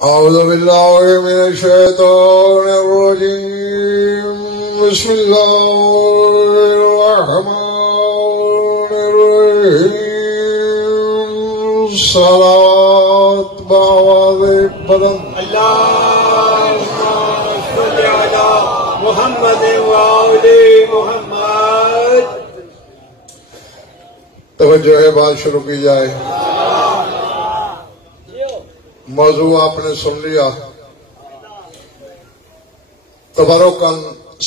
أعوذ بالله من الشيطان الرجيم بسم الله الرحمن الرحيم صلاة بعوض بدن اللهم صل على محمد وآل محمد. توجہ ہے، بات شروع کی جائے. موضوع آپ نے سن لیا. تبرکاً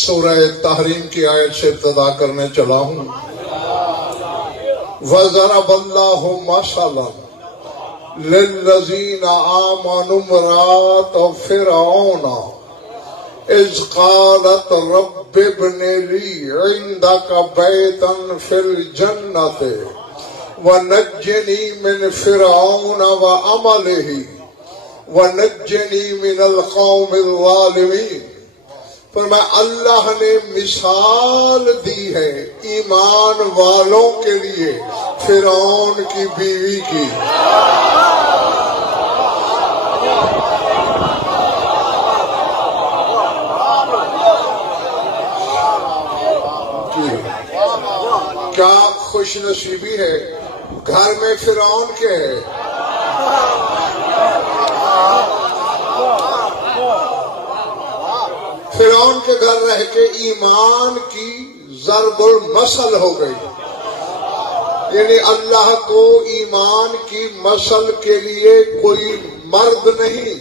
سورہ تحریم کی آیت سے ابتدا کرنے چلا ہوں. وَضَرَبَ اللَّهُ مَثَلًا لِلَّذِينَ آمَنُوا امْرَأَتَ فِرْعَوْنَ إِذْ قَالَتْ رَبِّ ابْنِ لِي عِندَكَ بَيْتًا فِي الْجَنَّةِ وَنَجِّنِي مِنْ فِرْعَوْنَ وَعَمَلِهِ وَنَجِّنِي مِنَ الْقَوْمِ الظَّالِمِينَ. فرمایا اللہ نے مثال دی ہے ایمان والوں کے لیے فرعون کی بیوی کی. کیا خوش نصیبی ہے گھر میں فرعون کے ہے. فرعون کے گھر رہ کے ایمان کی ضرب المثل ہو گئی. یعنی اللہ کو ایمان کی مثل کے لیے کوئی مرد نہیں.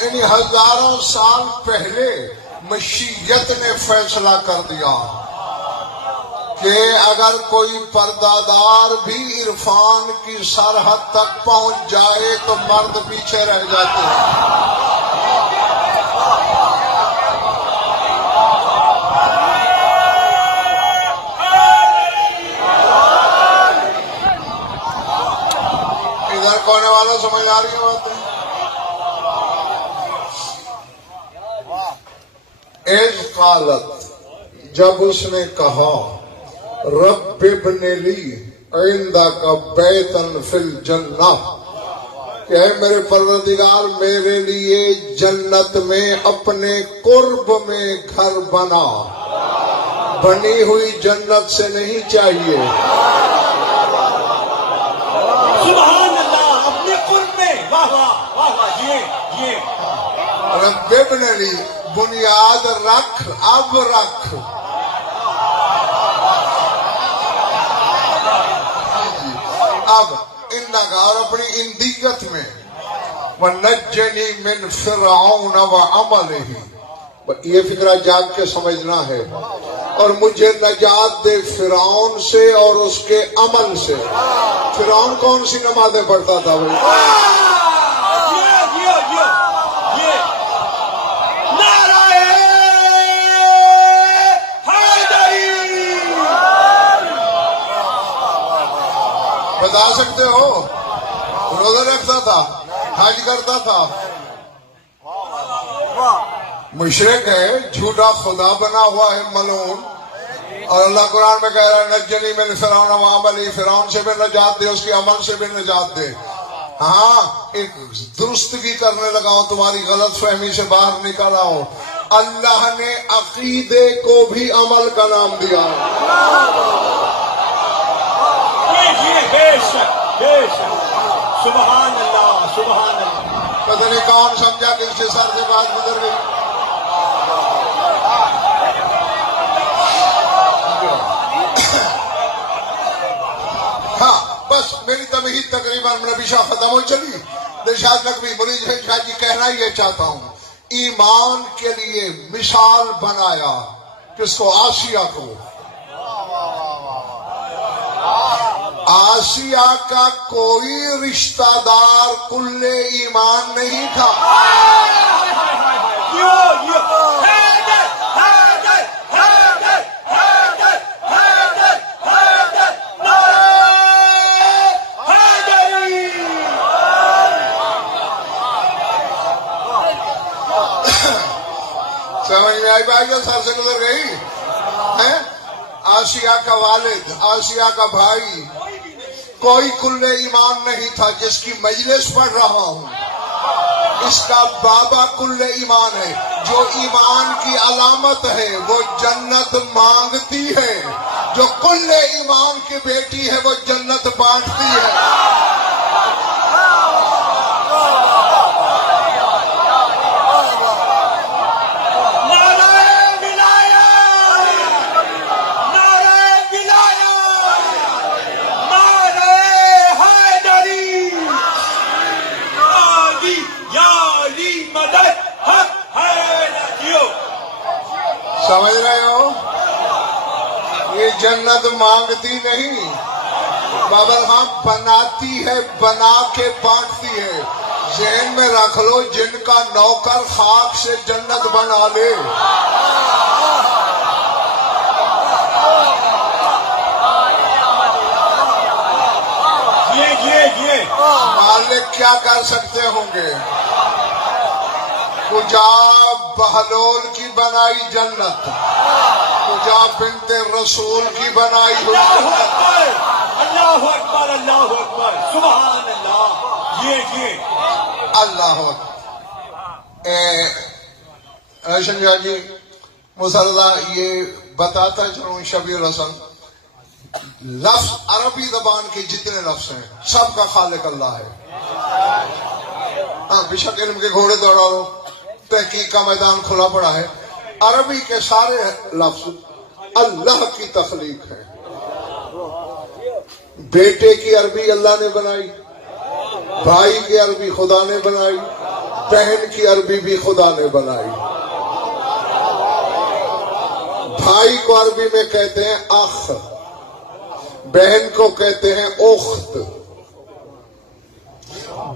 یعنی ہزاروں سال پہلے مشیت نے فیصلہ کر دیا کہ اگر کوئی پردادار بھی عرفان کی سرحد تک پہنچ جائے تو مرد پیچھے رہ جاتے ہیں. ادھر کونے والا سمجھ آ رہی ہے بات؟ اذ قالت، جب اس نے کہا رب ابن لی عندک بیتن فی الجنہ، کہ اے میرے پروردگار میرے لیے جنت میں اپنے قرب میں گھر بنا. بنی ہوئی جنت سے نہیں چاہیے. سبحان اللہ. اپنے قرب میں. واہ واہ واہ واہ. یہ رب ابن لی، بنیاد رکھ، اب رکھ. اب اور اپنی اندیت میں وَنَجَّنِي مِنْ فِرْعَوْنَ وَعَمَلِهِ، یہ فکرہ جاگ کے سمجھنا ہے. اور مجھے نجات دے فرعون سے اور اس کے عمل سے. فرعون کون سی نمازیں پڑھتا تھا بھائی؟ بتا سکتے ہو؟ روزہ رکھتا تھا، حج کرتا تھا. مشرک ہے، جھوٹا خدا بنا ہوا ہے، ملعون. اور اللہ قرآن میں کہہ رہا ہے نجنی من فرعون وعملی، فرعون سے بھی نجات دے، اس کے عمل سے بھی نجات دے. ہاں ایک درستگی کرنے لگا ہوں، تمہاری غلط فہمی سے باہر نکل آؤ. اللہ نے عقیدے کو بھی عمل کا نام دیا. سبحان اللہ سبحان اللہ. پتہ نہیں کون سمجھا کہ اس سے سر سے بات گزر گئی. ہاں بس میری تمہید تقریباً نبی شاہ ختم ہو چلی. دلشاد نقوی مرید شاہ جی کہنا یہ چاہتا ہوں، ایمان کے لیے مثال بنایا کس کو؟ آسیہ کو. آسیہ کا کوئی رشتہ دار کل ایمان نہیں تھا. آئی بھائی سر سے گزر گئی ہے؟ آسیہ کا والد، آسیہ کا بھائی، کوئی کل ایمان نہیں تھا جس کی مجلس پڑھ رہا ہوں، اس کا بابا کل ایمان ہے۔ جو ایمان کی علامت ہے وہ جنت مانگتی ہے، جو کل ایمان کی بیٹی ہے وہ جنت بانٹتی ہے۔ سمجھ رہے ہو؟ یہ جنت مانگتی نہیں، بابر ہاں بناتی ہے، بنا کے بانٹتی ہے۔ ذہن میں رکھ لو، جن کا نوکر خاک سے جنت بنا لے، مالک کیا کر سکتے ہوں گے؟ کجا بہلول کی بنائی جنت، کجا بنت رسول کی بنائی ہوئی جنت۔ اللہ اکبر، اللہ اکبر، سبحان اللہ۔ یہ اللہ روشن شاہ جی مسرزا یہ بتاتا چلوں شبیر حسن، لفظ عربی زبان کے جتنے لفظ ہیں سب کا خالق اللہ ہے۔ ہاں بے شک علم کے گھوڑے دوڑا لو، تحقیق کا میدان کھلا پڑا ہے، عربی کے سارے لفظ اللہ کی تخلیق ہے۔ بیٹے کی عربی اللہ نے بنائی، بھائی کی عربی خدا نے بنائی، بہن کی عربی بھی خدا نے بنائی۔ بھائی کو عربی میں کہتے ہیں اخ، بہن کو کہتے ہیں اخت۔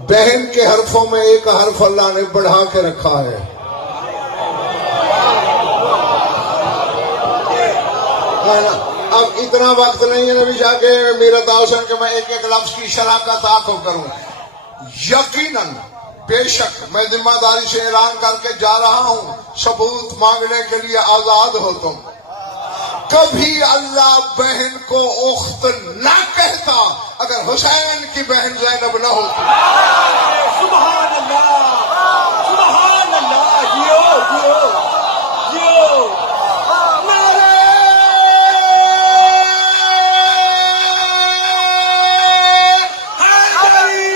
بہن کے حرفوں میں ایک حرف اللہ نے بڑھا کے رکھا ہے، اب اتنا وقت نہیں ہے نبی شاہ کے میرا داوسن کہ میں ایک ایک لفظ کی شرح کا تعاقب کروں۔ یقیناً بے شک میں ذمہ داری سے اعلان کر کے جا رہا ہوں، ثبوت مانگنے کے لیے آزاد ہو تم۔ کبھی اللہ بہن کو اخت نہ کہتا اگر حسین کی بہن زینب نہ ہوتی۔ سبحان اللہ، سبحان اللہ، جیو نعرہ حیدری،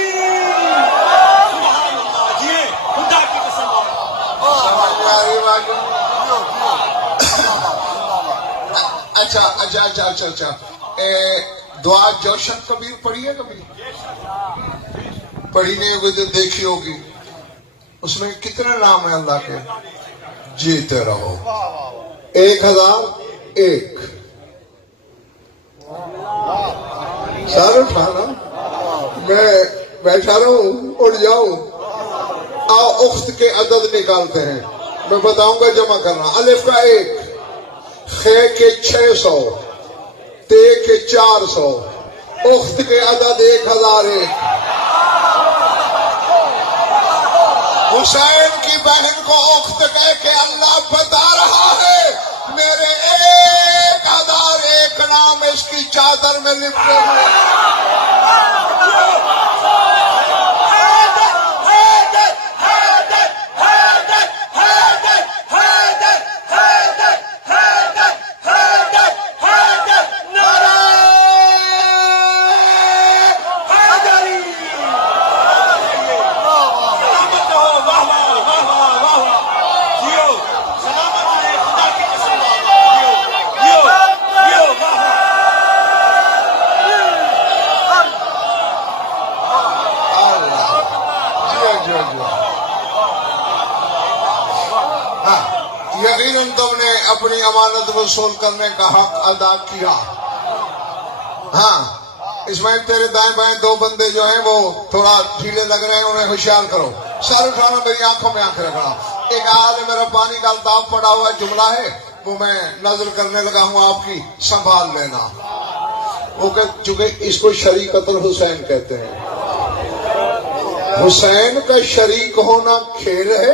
سبحان اللہ، جی خدا کی قسم۔ اچھا دعا جوشن کبیر پڑھی ہے؟ کبھی پڑھی نہیں ہوگی تو دیکھی ہوگی، اس میں کتنے نام ہیں اللہ کے؟ جیتے رہو 1001 سارے اٹھانا، میں بیٹھا رہوں اٹھ جاؤں۔ آؤ اخت کے عدد نکالتے ہیں، میں بتاؤں گا جمع کرنا۔ الف کا 1، خ کے 600، تے کے 400، اخت کے عدد 1001۔ حسین کی بہن کو اخت کہہ کے اللہ بتا رہا ہے میرے 1001 نام اس کی چادر میں لپٹے ہوئے۔ یقیناً تم نے اپنی امانت وصول کرنے کا حق ادا کیا۔ ہاں اسماعیل تیرے دائیں بائیں 2 بندے جو ہیں وہ تھوڑا ڈھیلے لگ رہے ہیں، انہیں ہوشیار کرو۔ سر اٹھانا، میری آنکھوں میں آنکھ رکھنا۔ ایک آج میرا پانی کا الطاف پڑا ہوا جملہ ہے، وہ میں نظر کرنے لگا ہوں، آپ کی سنبھال لینا۔ وہ کہ چونکہ اس کو شریک الحسین کہتے ہیں، حسین کا شریک ہونا کھیل ہے؟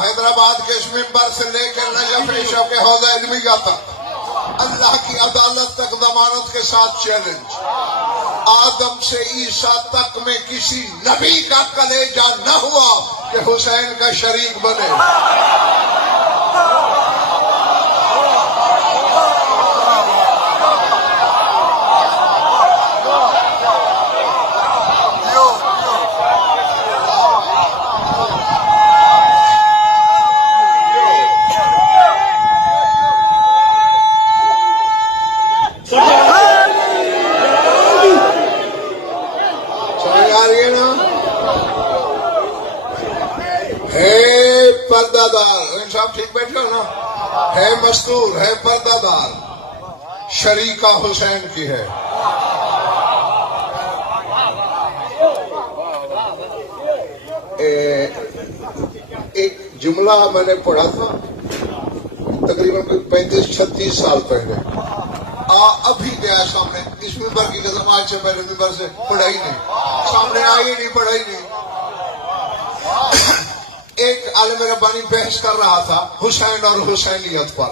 حیدرآباد کے اس ممبر سے لے کر نجف شوق حوضہ علمیہ تک، اللہ کی عدالت تک ضمانت کے ساتھ چیلنج، آدم سے عیسیٰ تک میں کسی نبی کا کلیجہ نہ ہوا کہ حسین کا شریک بنے۔ پردہ دار صاحب ٹھیک بیٹھے ہو نا، ہے مستور، ہے پردہ دار، شریکہ حسین کی ہے۔ ایک جملہ میں نے پڑھا تھا تقریباً 35-36 سال پہلے، ابھی گیا سامنے، اس ممبر کی قسم آج سے پہلے ممبر سے پڑھائی نہیں، سامنے آئی نہیں، پڑھائی نہیں۔ ایک عالم ربانی بحث کر رہا تھا حسین اور حسینیت پر،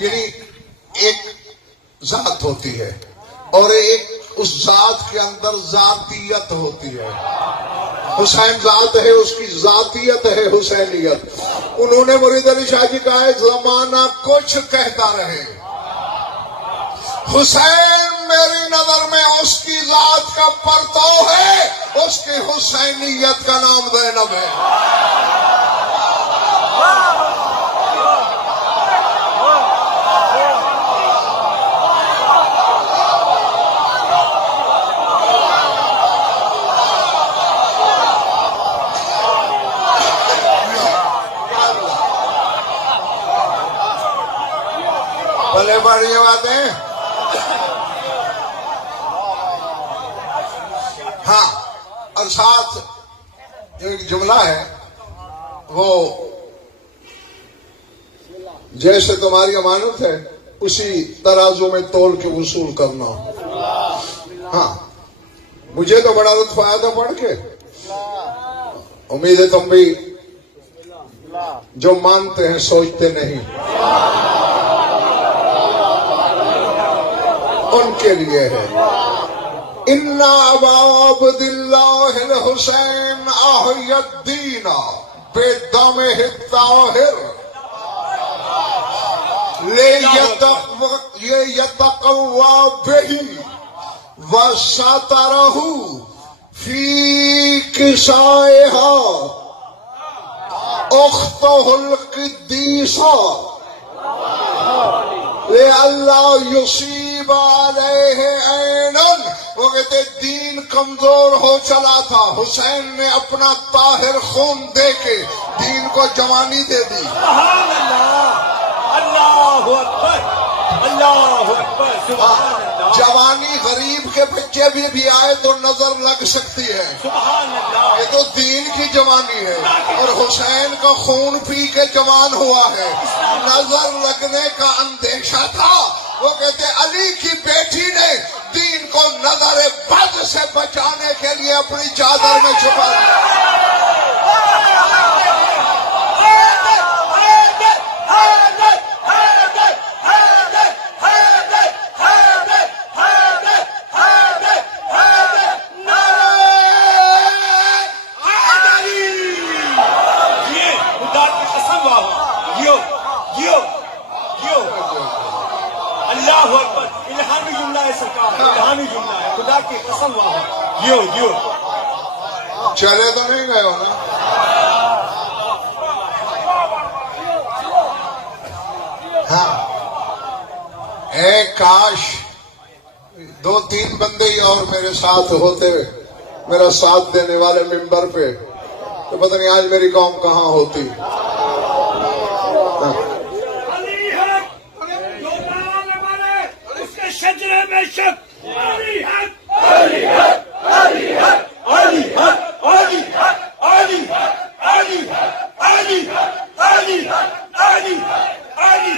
یعنی ایک ذات ہوتی ہے اور ایک اس ذات کے اندر ذاتیت ہوتی ہے۔ حسین ذات ہے، اس کی ذاتیت ہے حسینیت۔ انہوں نے مرید علی شاہ جی کہا ہے زمانہ کچھ کہتا رہے، حسین میری نظر میں اس کی ذات کا پرتو ہے، اس کی حسینیت کا نام زینب ہے۔ بھلے بڑی باتیں۔ ہاں، اور ساتھ جو ایک جملہ ہے وہ جیسے تمہاری امانت ہے اسی ترازو میں تول کے وصول کرنا۔ ہاں، مجھے تو بڑا لطف آیا تھا پڑھ کے، امید ہے تم بھی جو مانتے ہیں سوچتے نہیں، ان کے لیے ہے۔ اِنَّا أَبَا عَبْدِ اللَّهِ الْحُسَيْنَ أَحْيَا الدِّينَ بِدَمِهِ الطَّاهِرِ لِيَتَقَوَّى بِهِ وَسَتَرَهُ فِي كِسَائِهَا أُخْتُهُ الْقِدِّيسَةُ لِأَلَّا يُصِيبَ عَلَيْهِ عَيْنٌ۔ وہ کہتے دین کمزور ہو چلا تھا، حسین نے اپنا طاہر خون دے کے دین کو جوانی دے دی۔ سبحان اللہ، اللہ اکبر، اللہ اکبر، سبحان اللہ۔ جوانی غریب کے بچے بھی آئے تو نظر لگ سکتی ہے، سبحان اللہ۔ یہ تو دین کی جوانی ہے، اور حسین کا خون پی کے جوان ہوا ہے، نظر لگنے کا اندیشہ تھا۔ وہ کہتے علی کی بیٹی نے دین کو نظر بد سے بچانے کے لیے اپنی چادر میں چھپا لیا۔ اللہ اکبر، الہامی جملہ ہے سرکار، الہامی جملہ ہے، خدا کی قسم واہ۔ یو چلے تو نہیں گئے ہو نا؟ ہاں، اے کاش 2-3 بندے ہی اور میرے ساتھ ہوتے، میرا ساتھ دینے والے ممبر پہ، تو پتہ نہیں آج میری قوم کہاں ہوتی۔ شجرے میں شک علی حق، علی حق، علی حق، علی حق، علی حق، علی حق، علی حق، علی حق، علی حق، علی حق، علی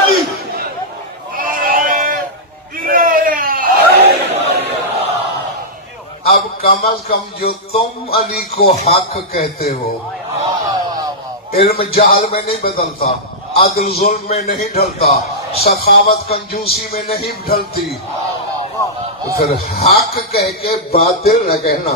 علی از کم جو تم علی کو حق کہتے ہو، علم جہل میں نہیں بدلتا، عدل ظلم میں نہیں ڈھلتا، سخاوت کنجوسی میں نہیں ڈھلتی، تو پھر حق کہہ کے باطل نہ کہنا۔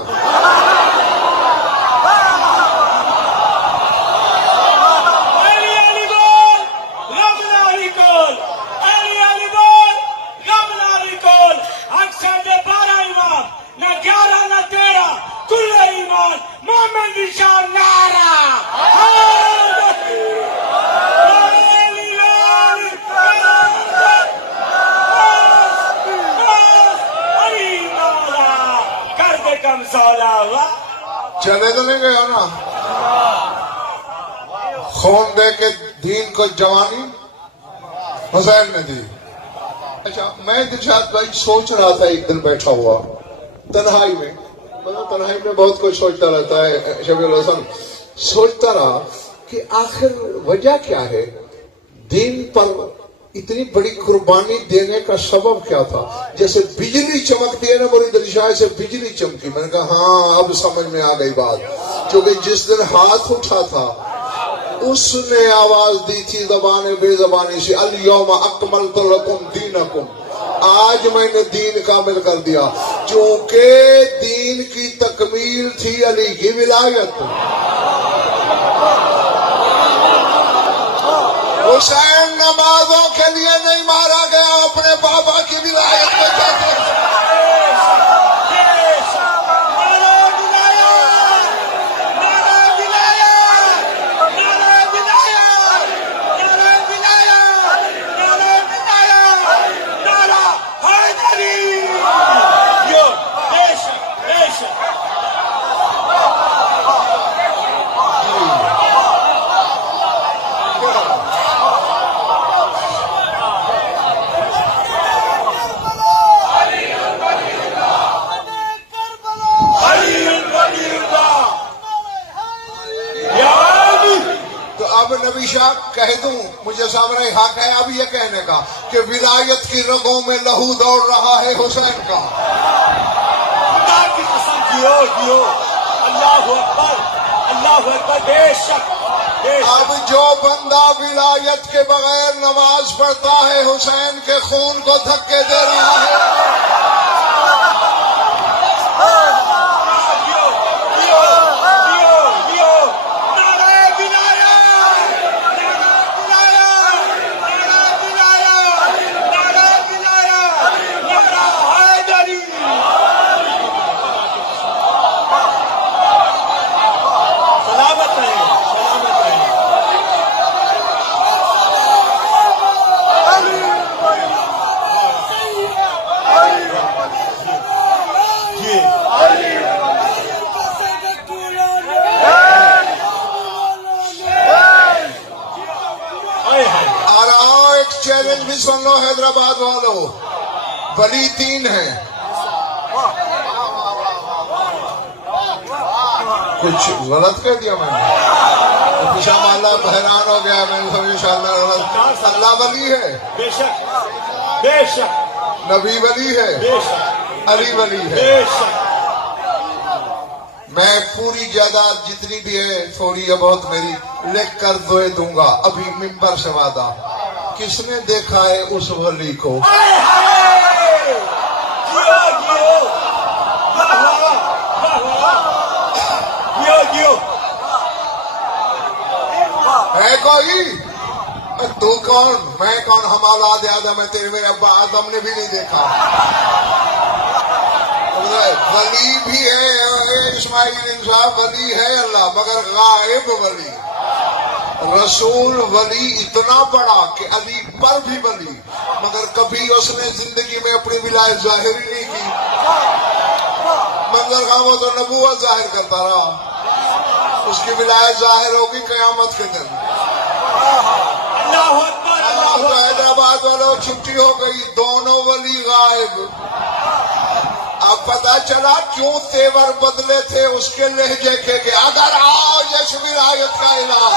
چلے تو نہیں گئے ہو نا؟ خون دے کے دین کو جوانی حسین نے دی۔ اچھا میں دلشاد بھائی سوچ رہا تھا ایک دن بیٹھا ہوا تنہائی میں، تنہائی میں بہت کچھ سوچتا رہتا ہے شفیع الحسن، سوچتا رہا کہ آخر وجہ کیا ہے، دین پر اتنی بڑی قربانی دینے کا سبب کیا تھا؟ جیسے بجلی چمکتی ہے نا، بڑی دلشاہ سے بجلی چمکی، میں نے کہا ہاں اب سمجھ میں آ گئی بات، کیونکہ جس دن ہاتھ اٹھا تھا اس نے آواز دی تھی زبان بے زبانی سے، الیوم اکملت لکم دینکم، آج میں نے دین کامل کر دیا، چونکہ دین کی تکمیل تھی علی کی ولایت۔ حسین نمازوں کے لیے نہیں مارا گیا، اپنے بابا کی ولایت میں کہتے ہیں۔ نبی شاہ کہہ دوں، مجھے سامنے حق ہے اب یہ کہنے کا کہ ولایت کی رگوں میں لہو دوڑ رہا ہے حسین کا۔ خدا کی قسم جیو اللہ اکبر، اللہ اکبر، بے شک۔ اب جو بندہ ولایت کے بغیر نماز پڑھتا ہے حسین کے خون کو دھکے دے رہا ہے۔ بھی سن لو حیدرآباد والو، ولی تین ہیں، کچھ غلط کہہ دیا میں نے، پیشہ مالا بحران ہو گیا، میں نے سمجھی شاید میں غلط۔ اللہ ولی ہے، بے شک بے شک، نبی ولی ہے، بے شک، علی ولی ہے، بے شک۔ میں پوری جائیداد جتنی بھی ہے تھوڑی یا بہت میری لکھ کر دوئے دوں گا، ابھی ممبر سے وعدہ۔ کس نے دیکھا ہے اس ولی کو؟ ہے کوئی؟ تو کون؟ میں کون؟ ہم اولاد آدم ہے، تیرے میرے ابا آدم نے بھی نہیں دیکھا۔ ولی بھی ہے اسماعیل انصاف، ولی ہے اللہ، مگر غائب ولی۔ رسول ولی اتنا بڑا کہ علی پر بھی ولی، مگر کبھی اس نے زندگی میں اپنی ولایت ظاہر ہی نہیں کی، منظر کا وہ تو نبوت ظاہر کرتا رہا، اس کی ولایت ظاہر ہوگی قیامت کے دن۔ حیدرآباد والوں چھٹی ہو گئی، دونوں ولی غائب۔ اب پتا چلا کیوں تیور بدلے تھے اس کے لہجے کے، کہ اگر آؤ یش ولایت کا اعلان۔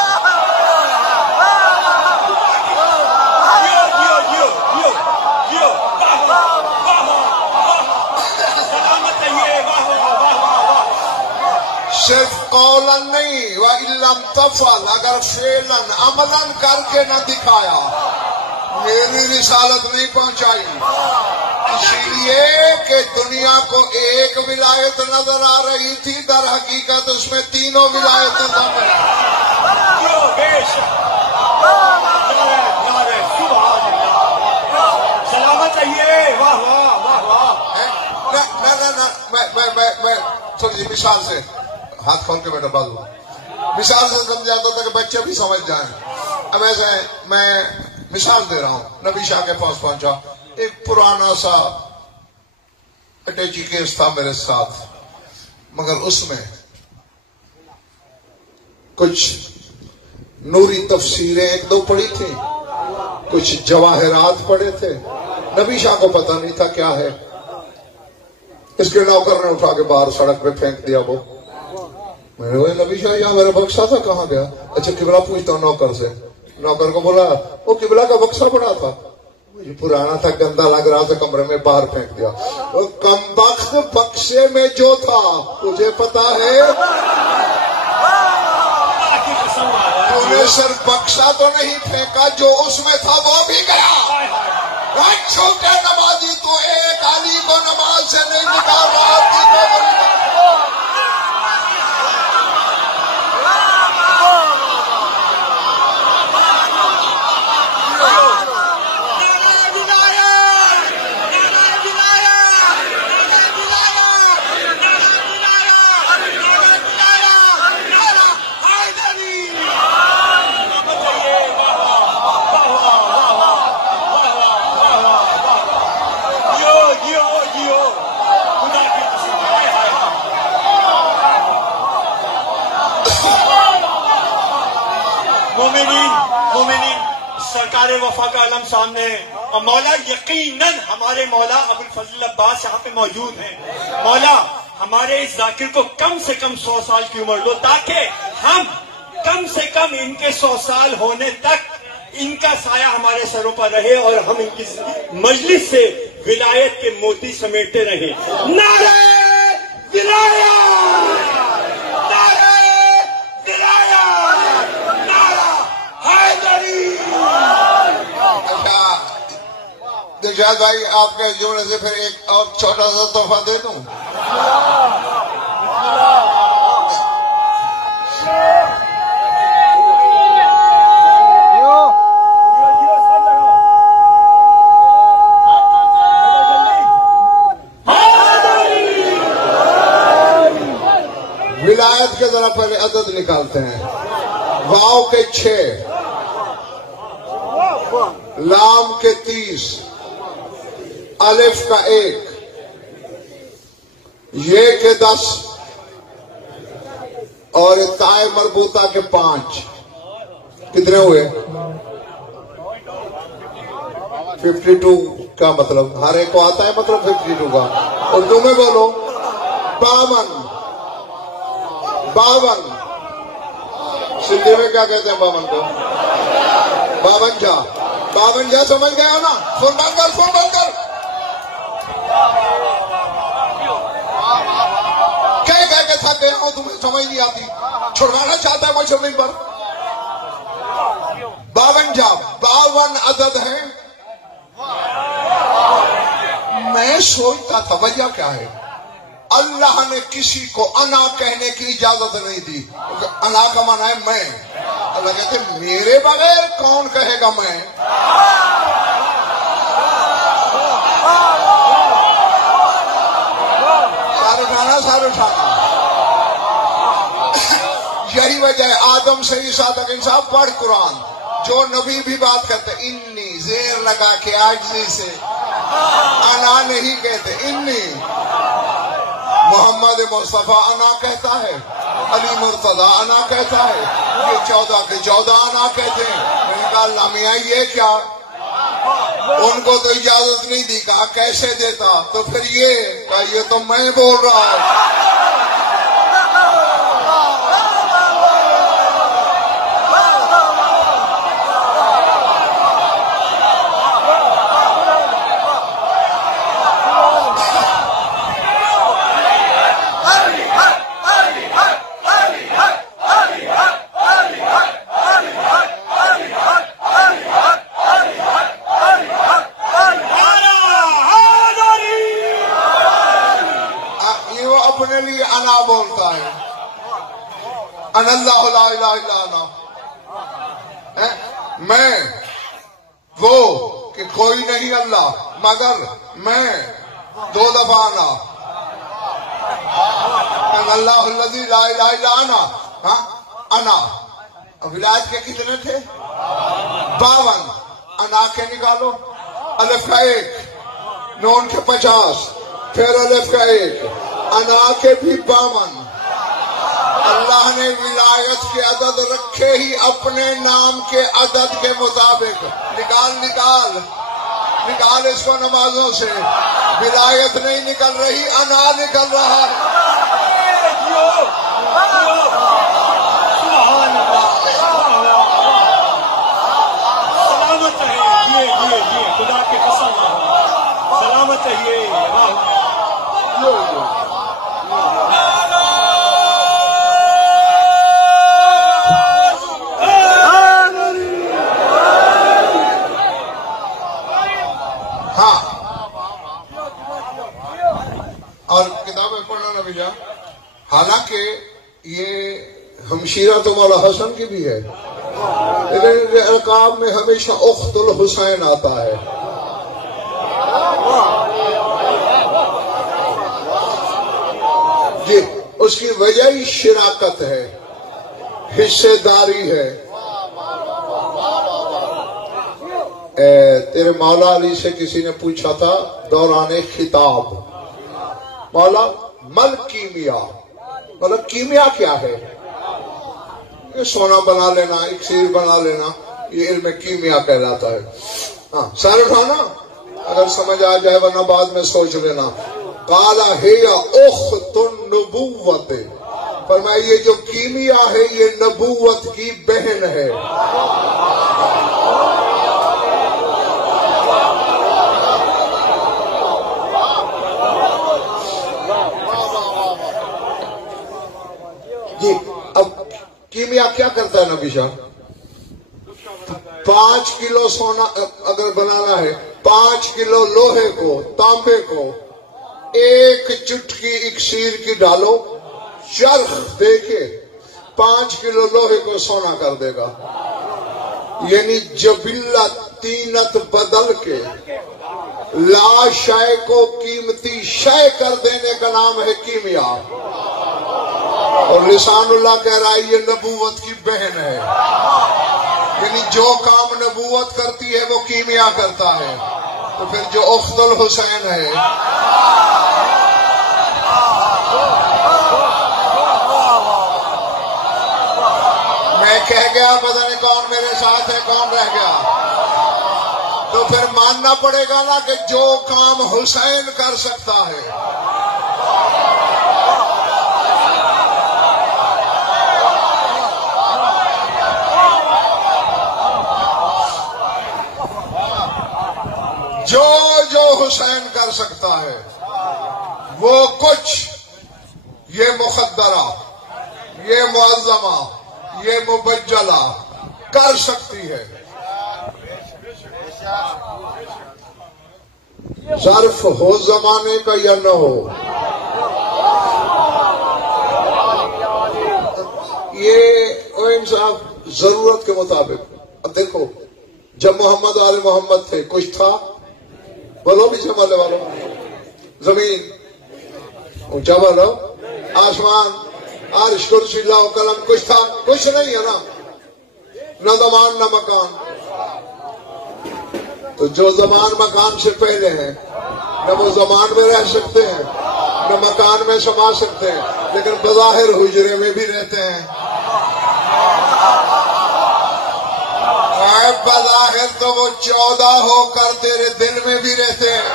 وَإِلَّمْ تَفْعَلْ، اگر فعلاً عملاً کر کے نہ دکھایا میری رسالت نہیں پہنچائی. اسی لیے کہ دنیا کو ایک ولایت نظر آ رہی تھی، در حقیقت اس میں تینوں ولایتیں شامل ہیں. سلامت رہیے. واہ واہ واہ واہ. میں تھوڑی سی مثال سے ہاتھ کھول کے بیٹھا بازو مثال سے سمجھاتا تھا کہ بچے بھی سمجھ جائیں. اب ایسے میں مثال دے رہا ہوں. نبی شاہ کے پاس پہنچا، ایک پرانا سا اٹیچی کیس تھا میرے ساتھ، مگر اس میں کچھ نوری تفسیریں ایک دو پڑھی تھی، کچھ جواہرات پڑھے تھے. نبی شاہ کو پتہ نہیں تھا کیا ہے. اس کے نوکر نے اٹھا کے باہر سڑک پہ پھینک دیا. وہ میں نے نبی شاہ یہاں میرا بکسا تھا کہاں گیا؟ اچھا قبلہ پوچھتا ہوں نوکر سے. نوکر کو بولا وہ قبلہ کا بکسا پڑا تھا، مجھے پرانا تھا، گندا لگ رہا تھا، کمرے میں باہر پھینک دیا. وہ کم بخت بکسے میں جو تھا تجھے پتا ہے؟ تو نے صرف بکسا تو نہیں پھینکا، جو اس میں تھا وہ بھی گیا. چھوٹے نمازی تو ایک علی کو نماز سے نہیں نکال رہا. مومنین سرکار وفا کا علم سامنے ہے، اور مولا یقیناً ہمارے مولا ابوالفضل عباس یہاں پہ موجود ہیں. مولا ہمارے اس ذاکر کو کم سے کم 100 سال کی عمر دو، تاکہ ہم کم سے کم ان کے 100 سال ہونے تک ان کا سایہ ہمارے سروں پر رہے اور ہم ان کی مجلس سے ولایت کے موتی سمیٹتے رہیں. نعرہ ولایت، نعرہ ولایت، نعرہ حیدری. دلشاد بھائی آپ کے جملے سے پھر ایک اور چھوٹا سا تحفہ دے دوں. ولایت کے ذرا پہلے عدد نکالتے ہیں. واو کے 6، لام کے 30، الف کا 1، یہ کے 10 اور تائے مربوطہ کے 5. کتنے ہوئے؟ 52 کا مطلب ہر ایک کو آتا ہے مطلب 52 کا. اردو میں بولو. 52. سندھی میں کیا کہتے ہیں 52 کو؟ 52. 52 سمجھ گئے ہو نا؟ فون بند کر. کہہ کے تھک گیا ہوں، تمہیں سمجھ نہیں آتی. چھڑوانا چاہتا ہے مجھے نہیں پر. 52 عدد ہے. میں سوچتا تھا وجہ کیا ہے. اللہ نے کسی کو انا کہنے کی اجازت نہیں دی. انا کا معنی ہے میں. اللہ کہتے میرے بغیر کون کہے گا میں. سار اٹھانا. یہی وجہ ہے آدم سے عیسیٰ تک انسان پڑھ قرآن. جو نبی بھی بات کرتے انی زیر لگا کے عاجزی سے، انا نہیں کہتے انی. محمد مصطفیٰ انا کہتا ہے، علی مرتضیٰ انا کہتا ہے، یہ 14 کے 14 انا کہتے ہیں. میں نے کہا اللہ میاں یہ کیا؟ ان کو تو اجازت نہیں دی. کہا کیسے دیتا؟ تو پھر یہ کہا یہ تو میں بول رہا ہوں. انا اللہ لا الہ الا انا، میں وہ کہ کوئی نہیں اللہ مگر میں، 2 دفعہ انا، انا اللہ الذی لا الہ الا انا، انا۔ ولایت کے کتنے تھے؟ 52۔ انا کے نکالو، الف کا 1، نون کے 50، پھر الف کا 1، انا کے بھی 52۔ اللہ نے ولایت کے عدد رکھے ہی اپنے نام کے عدد کے مطابق۔ نکال نکال نکال اس کو نمازوں سے، ولایت نہیں نکل رہی، انا نکل رہا ہے۔ سلامت ہے یہ خدا کی قسم، سلامت ہے یہ۔ ہاں، اور کتابیں پڑھنا نبی جان، حالانکہ یہ ہمشیرہ تو مولا حسن کی بھی ہے، القاب میں ہمیشہ اخت الحسین آتا ہے۔ جی، اس کی وجہ ہی شراکت ہے، حصے داری ہے۔ تیرے مولا علی سے کسی نے پوچھا تھا دوران خطاب، مولا مل کیمیا، مطلب کیمیا کیا ہے؟ یہ سونا بنا لینا، اکسیر بنا لینا، یہ علم کیمیا کہلاتا ہے۔ ہاں، سر اٹھانا اگر سمجھ آ جائے، ورنہ بعد میں سوچ لینا۔ قال ہی اخت النبوت، فرمایا یہ جو کیمیا ہے یہ نبوت کی بہن ہے۔ جی، اب کیمیا کیا کرتا ہے نبی شاہ؟ 5 کلو سونا اگر بنانا ہے، 5 کلو لوہے کو، تانبے کو 1 چٹکی اکسیر کی ڈالو، چرخ دے کے 5 کلو لوہے کو سونا کر دے گا۔ یعنی جبلت تینت بدل کے لا شے کو قیمتی شے کر دینے کا نام ہے کیمیا۔ اور لسان اللہ کہہ رہا ہے یہ نبوت کی بہن ہے، یعنی جو کام نبوت کرتی ہے وہ کیمیا کرتا ہے۔ تو پھر جو اخت الحسین ہے، میں کہہ گیا پتہ نہیں کون میرے ساتھ ہے کون رہ گیا، تو پھر ماننا پڑے گا نا کہ جو کام حسین کر سکتا ہے۔ جو حسین کر سکتا ہے وہ کچھ یہ مقدرہ، یہ معظمہ، یہ مبجلہ کر سکتی ہے۔ ظرف ہو زمانے کا یا نہ ہو، یہ انصاف ضرورت کے مطابق۔ اب دیکھو جب محمد آل محمد تھے کچھ تھا، بولو پیچھے والے والوں، زمین اونچا بولو، آسمان، عرش، کرسی، لوح قلم، کچھ تھا؟ کچھ نہیں ہے نا، نہ زمان نہ مکان۔ تو جو زمان مکان سے پہلے ہیں، نہ وہ زمان میں رہ سکتے ہیں نہ مکان میں سما سکتے ہیں، لیکن بظاہر حجرے میں بھی رہتے ہیں۔ بظاہر تو وہ 14 ہو کر تیرے دل میں بھی رہتے ہیں۔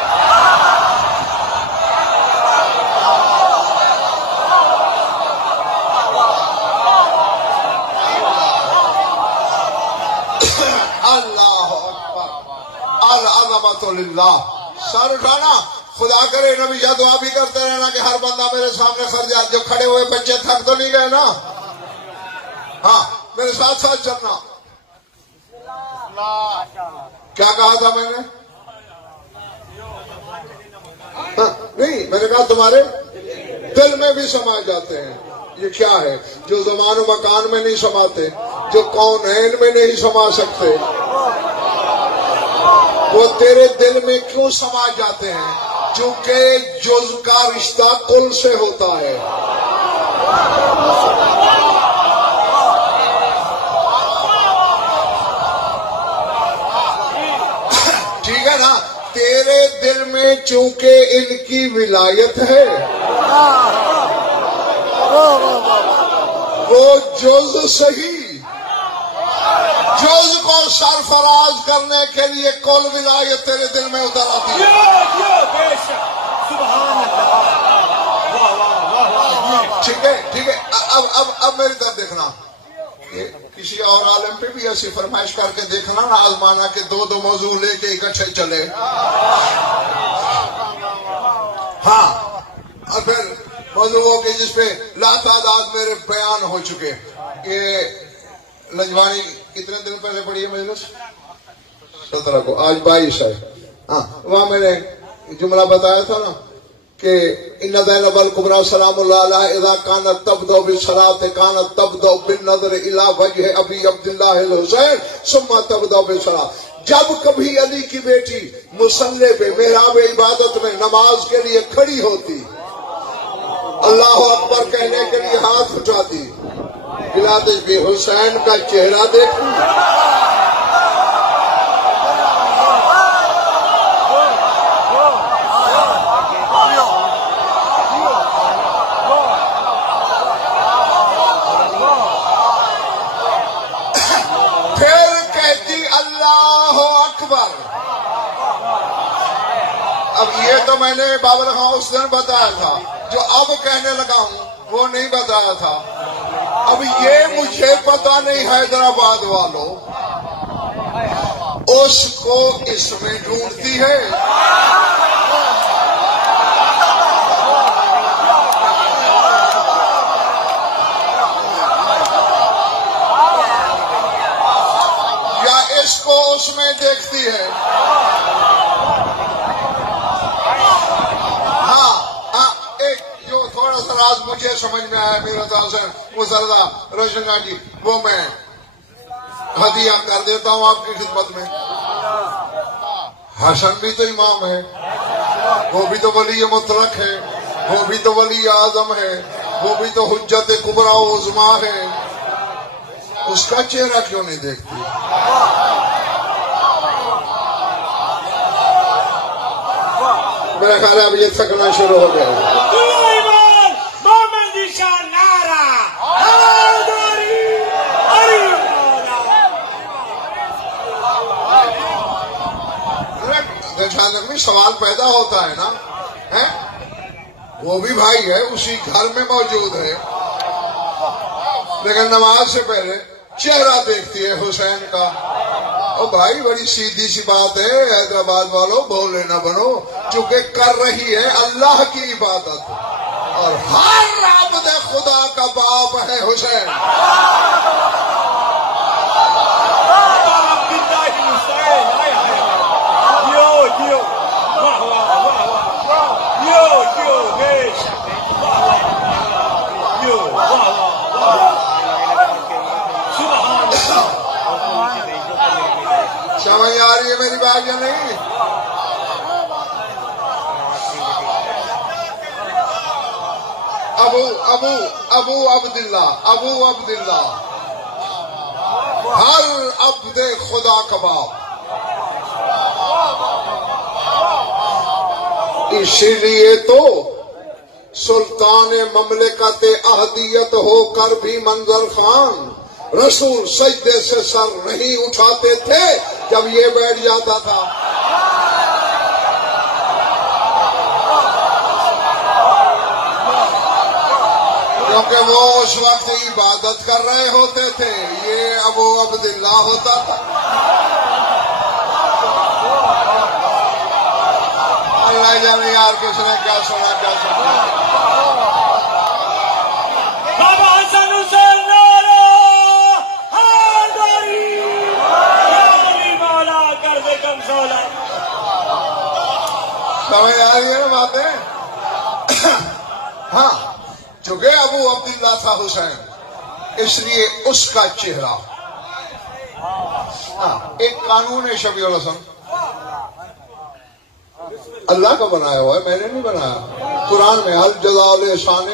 اللہ اکبر، العظمت للہ۔ سر اٹھانا، خدا کرے نبی یا دعا بھی کرتے رہنا کہ ہر بندہ میرے سامنے خرجات، جو کھڑے ہوئے بچے تھک تو نہیں گئے نا؟ ہاں، میرے ساتھ ساتھ چلنا۔ کیا کہا تھا میں نے؟ نہیں، میں نے کہا تمہارے دل میں بھی سما جاتے ہیں۔ یہ کیا ہے جو زمان و مکان میں نہیں سماتے، جو کونین میں نہیں سما سکتے، وہ تیرے دل میں کیوں سما جاتے ہیں؟ چونکہ جز کا رشتہ کل سے ہوتا ہے۔ ٹھیک ہے نا؟ تیرے دل میں چونکہ ان کی ولایت ہے، وہ جز صحیح، جز کو سرفراز کرنے کے لیے کل ولایت تیرے دل میں اتر آتی ہے۔ ٹھیک ہے ٹھیک ہے، اب میری طرف دیکھنا، کسی اور عالم پہ بھی ایسی فرمائش کر کے دیکھنا نا، آزمانا کہ دو موضوع لے کے اکٹھے چلے۔ ہاں، اور پھر موضوع کے جس پہ لاتعداد میرے بیان ہو چکے۔ یہ لجوانی کتنے دن پہلے پڑھی ہے مجلس؟ 17 کو، آج 22 ہے۔ ہاں، وہاں میں نے جملہ بتایا تھا نا کہ ان زینب الکبریٰ سلام اللہ علیہ اذا کانت تبدأ بالصلاۃ کانت تبدأ بالنظر الی وجہ ابی عبداللہ الحسین ثم تبدأ بالصلاۃ۔ جب کبھی علی کی بیٹی مصلی پہ محراب عبادت میں نماز کے لیے کھڑی ہوتی، اللہ اکبر کہنے کے لیے ہاتھ اٹھاتی، بلادش بھی حسین کا چہرہ دیکھوں۔ پھر کہتی اللہ اکبر۔ اب یہ تو میں نے بابر خان اس دن بتایا تھا، جو اب کہنے لگا ہوں وہ نہیں بتایا تھا۔ اب یہ مجھے پتا نہیں حیدرآباد والوں اس کو اس میں ڈھونڈتی ہے۔ یا اس کو اس میں دیکھتی ہے۔ راز مجھے سمجھ میں آیا، میرا حسین مسردہ روشن جی، وہ میں ہدیہ کر دیتا ہوں آپ کی خدمت میں۔ حسن بھی تو امام ہے، وہ بھی تو ولی مطلق ہے، وہ بھی تو ولی اعظم ہے، وہ بھی تو حجت کبریٰ و عظمیٰ ہے، اس کا چہرہ کیوں نہیں دیکھتی؟ میرا خیال ہے اب یہ تھکنا شروع ہو گیا۔ سوال پیدا ہوتا ہے نا، وہ بھی بھائی ہے، اسی گھر میں موجود ہے، لیکن نماز سے پہلے چہرہ دیکھتی ہے حسین کا۔ اور بھائی بڑی سیدھی سی بات ہے، حیدرآباد والوں بولے نہ بنو، چونکہ کر رہی ہے اللہ کی عبادت، اور ہر عبد خدا کا باپ ہے حسین۔ سمجھ آ رہی ہے میری بات یا نہیں؟ ابو عبداللہ ہر عبد خدا کا باپ۔ اسی لیے تو سلطان مملکت احدیت ہو کر بھی منظر خان رسول سجدے سے سر نہیں اٹھاتے تھے جب یہ بیٹھ جاتا تھا۔ کیونکہ وہ اس وقت عبادت کر رہے ہوتے تھے، یہ ابو عبداللہ ہوتا تھا۔ اللہ جانے یار کس نے کیا سنا کیا سنا۔ سمجھ آ رہی ہے نا باتیں؟ ہاں، چونکہ ابو عبداللہ تھا حسین، اس لیے اس کا چہرہ. ایک قانون ہے شفیع الحسن، اللہ کا بنایا ہوا ہے، میں نے نہیں بنایا. قرآن میں حل جزاء الاحسان،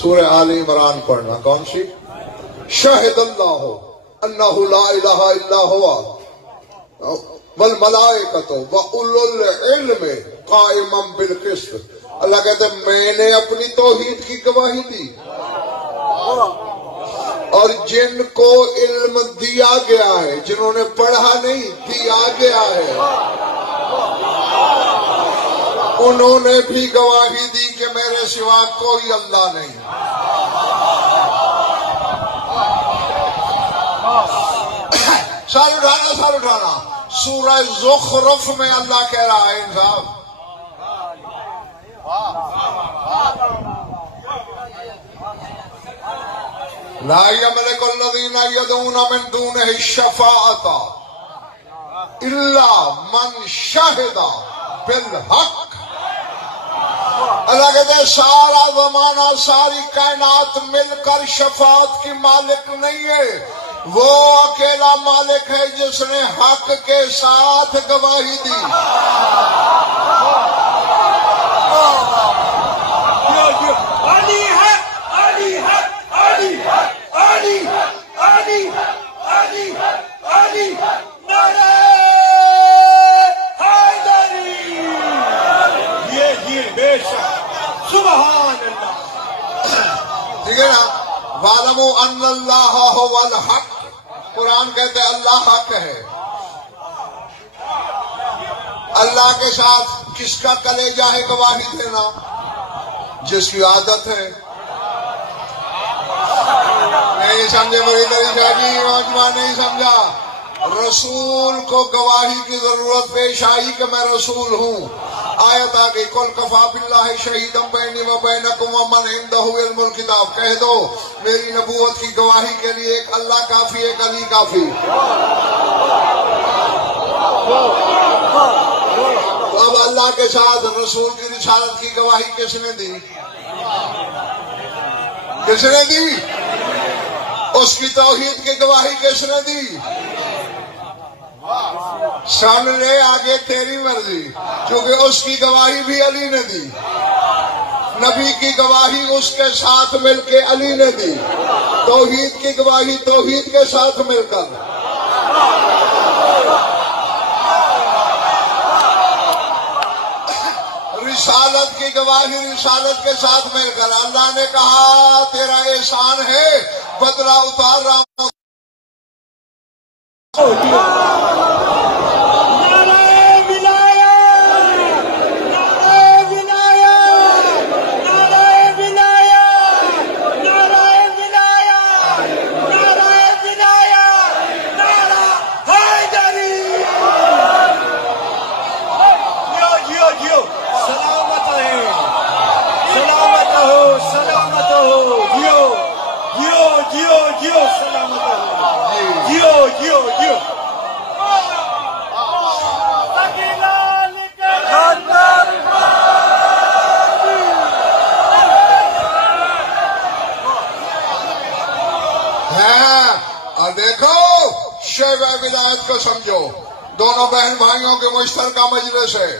سورہ آل عمران پڑھنا. کون سی؟ شاہد اللہ انہ لا الہ الا ہوا والملائکۃ واولو العلم قائما بالقسط. اللہ کہتے ہیں میں نے اپنی توحید کی گواہی دی اور جن کو علم دیا گیا ہے، جنہوں نے پڑھا نہیں دیا گیا ہے، انہوں نے بھی گواہی دی کہ میرے سوا کوئی اللہ نہیں. سال اٹھانا. سورہ زخرف میں اللہ کہہ رہا ہے انصاف. لا یملک الذین یدعون من دونہ الشفاعۃ الا من شہد بالحق. اللہ کہتے ہیں سارا زمانہ ساری کائنات مل کر شفاعت کی مالک نہیں ہے، وہ اکیلا مالک ہے جس نے حق کے ساتھ گواہی دی. علی ہے، علی ہے، علی ہے، علی ہے، علی ہے، علی ہے، علی ہے. نعرہ حیدری. یہ بے شک سبحان اللہ. ٹھیک ہے نا؟ وَاعْلَمُوا أَنَّ اللَّهَ هُوَ الْحَقُّ. قرآن کہتے ہیں اللہ حق ہے. اللہ کے ساتھ کس کا کلیجہ ہے گواہی دینا؟ جس کی عادت ہے. نہیں سمجھے مرید علی شاہ جی، موجمہ نہیں سمجھا. رسول کو گواہی کی ضرورت پیش آئی کہ میں رسول ہوں. آیت آ گئی قُلْ كَفَىٰ بِاللَّهِ شَهِيدًا بَيْنِي وَبَيْنَكُمْ وَمَنْ عِندَهُ عِلْمُ الْكِتَابِ. کہہ دو میری نبوت کی گواہی کے لیے ایک اللہ کافی، ایک علی کافی. تو اب اللہ کے ساتھ رسول کی رسالت کی گواہی کس نے دی؟ کس نے دی؟ اس کی توحید کی گواہی کس نے دی؟ سن لے آگے تیری مرضی، کیونکہ اس کی گواہی بھی علی نے دی. نبی کی گواہی اس کے ساتھ مل کے علی نے دی. توحید کی گواہی توحید کے ساتھ مل کر. رسالت کی گواہی رسالت کے ساتھ مل کر. اللہ نے کہا تیرا احسان ہے، بدلہ اتار رہا ہوں. دیکھو شیب ولایت کو سمجھو. دونوں بہن بھائیوں کے مشترکہ مجلس ہے.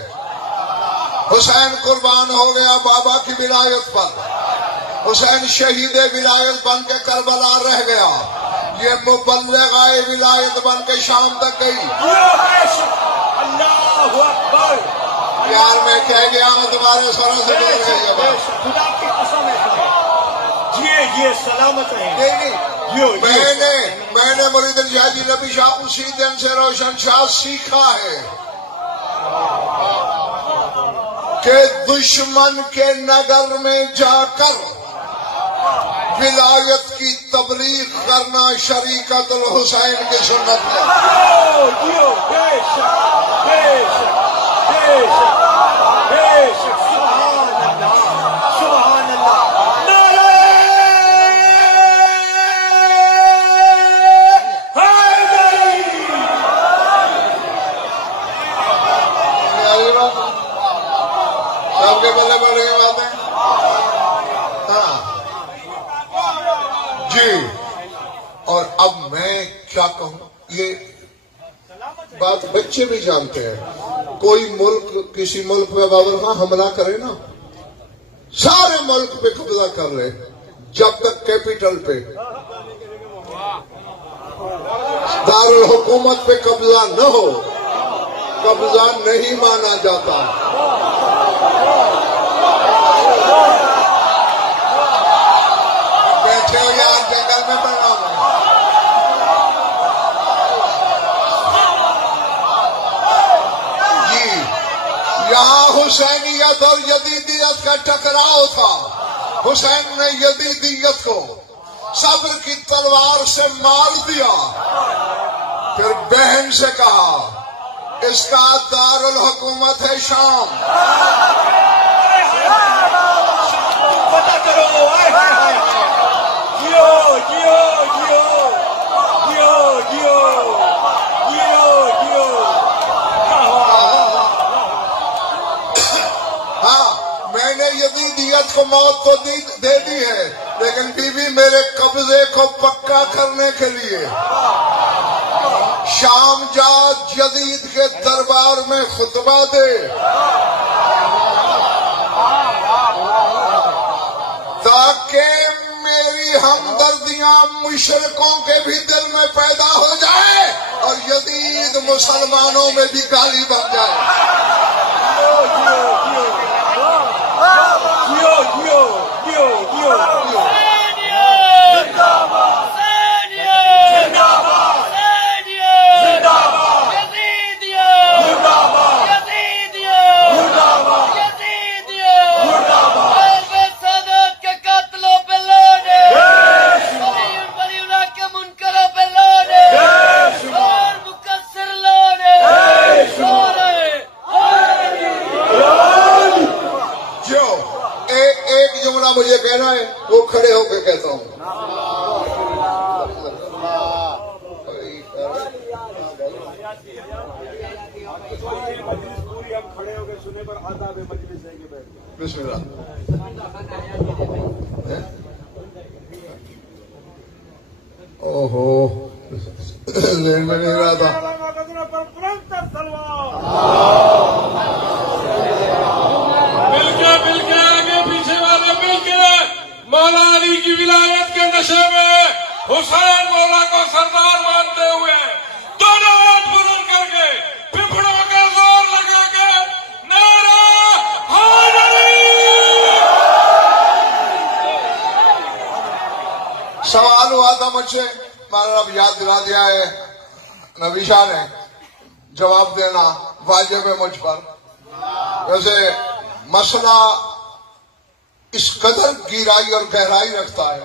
حسین قربان ہو گیا بابا کی ولایت پر. حسین شہید ولایت بن کے کربلا رہ گیا. یہ مبلغہ ولایت بن کے شام تک گئی. اللہ اکبر. یار میں کہہ گیا ہوں تمہارے سروں سے ڈر گئی. خدا کی قسم ہے. یہ سلامت ہے. میں نے مرید شاہ جی نبی شاہ اسی دن سے روشن شاہ سیکھا ہے کہ دشمن کے نگر میں جا کر ولایت کی تبلیغ کرنا شریعت الحسین کی سنت ہے. جی اور اب میں کیا کہوں، یہ بات بچے بھی جانتے ہیں. کوئی ملک کسی ملک پہ بابر خان حملہ کرے نا، سارے ملک پہ قبضہ کر لے، جب تک کیپٹل پہ دارالحکومت پہ قبضہ نہ ہو، قبضہ نہیں مانا جاتا. بیٹھے ہو یار، جنگل میں بنا ہوں. جی یہاں حسینیت اور یزیدیت کا ٹکراؤ تھا. حسین نے یزیدیت کو صبر کی تلوار سے مار دیا، پھر بہن سے کہا اس کا دارالحکومت ہے شام. پتہ کرو. جیو جیو جیو جیو جیو جیو جیو. ہاں میں نے یزیدیت کو موت تو دے دی ہے، لیکن بی بی میرے قبضے کو پکا کرنے کے لیے شام جا، یزید کے دربار میں خطبہ دے، تاکہ میری ہمدردیاں مشرکوں کے بھی دل میں پیدا ہو جائے اور یزید مسلمانوں میں بھی گالی بن جائے. جیو جیو جیو جیو جیو. مجھے کہنا ہے وہ کھڑے ہو کے کہتا ہوں. بسم اللہ. اوہو ذہن میں نہیں رہا تھا. مولا علی کی ولایت کے نشے میں حسین مولا کو سردار مانتے ہوئے دونوں ہاتھ بلند کر کے پھپھڑوں کا زور لگا کے نعرہ حیدری. سوال ہوا تھا مجھ سے، ہمارا رب یاد دلا دیا ہے، نبی شاہ نے جواب دینا واجب ہے مجھ پر. ویسے مسئلہ اس قدر گہرائی اور گہرائی رکھتا ہے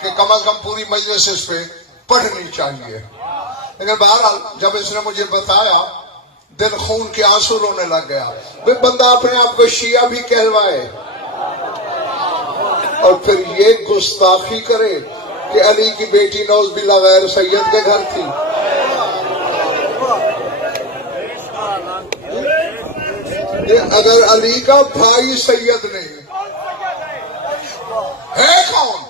کہ کم از کم پوری مجلس اس پہ پڑھنی چاہیے. لیکن بہرحال جب اس نے مجھے بتایا دل خون کے آنسو رونے لگ گیا. بندہ اپنے آپ کو شیعہ بھی کہلوائے اور پھر یہ گستاخی کرے کہ علی کی بیٹی نوز باللہ غیر سید کے گھر تھی. اگر علی کا بھائی سید نہیں ہے کون؟